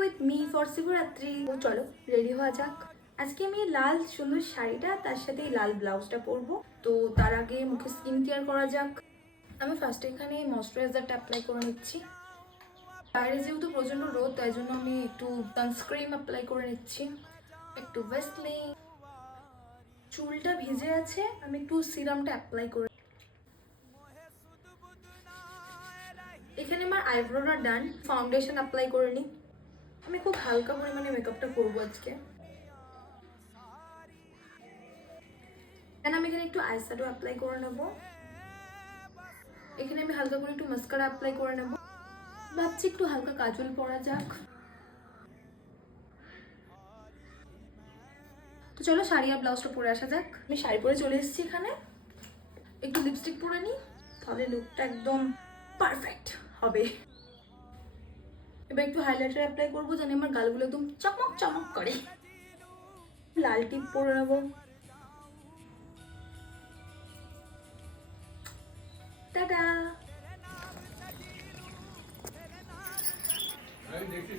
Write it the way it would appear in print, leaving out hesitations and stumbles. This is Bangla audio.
With me for Shivratri. চলো রেডি হওয়া যাক। আজকে আমি লাল সুন্দর শাড়িটা তার সাথে এই লাল ব্লাউজটা পরবো। তো তার আগে মুখে স্কিন কেয়ার করা যাক। আমি ফার্স্টে এখানে ময়শ্চারাইজারটা অ্যাপ্লাই করে নিচ্ছি। বাইরে যেহেতু প্রচন্ড রোদ, তাই জন্য আমি একটু সানস্ক্রিন অ্যাপ্লাই করে নিচ্ছি, একটু ভ্যাসলিন। চুলটা ভিজে আছে, আমি একটু সিরামটা অ্যাপ্লাই করে। এখানে আমার আইব্রোটা ডান, ফাউন্ডেশন অ্যাপ্লাই করে নিই। আমি খুব হালকা পরিমাণে মেকআপটা করবো আজকে। দেন আমি এখানে একটু আইশ্যাডো অ্যাপ্লাই করে নেবো। এখানে আমি হালকা করে একটু মাস্কারা অ্যাপ্লাই করে নেবো। ভাবছি একটু হালকা কাজল পরা যাক। তো চলো শাড়ি আর ব্লাউজটা পরে আসা যাক। আমি শাড়ি পরে চলে এসেছি। এখানে একটু লিপস্টিক পরে নিই, তাহলে লুকটা একদম পারফেক্ট হবে। এবার একটু হাইলাইটার অ্যাপ্লাই করবো, যেন আমার গালগুলো একদম চমক চমক করে। লাল টিপ পরে নেবো। টাটা। দেখি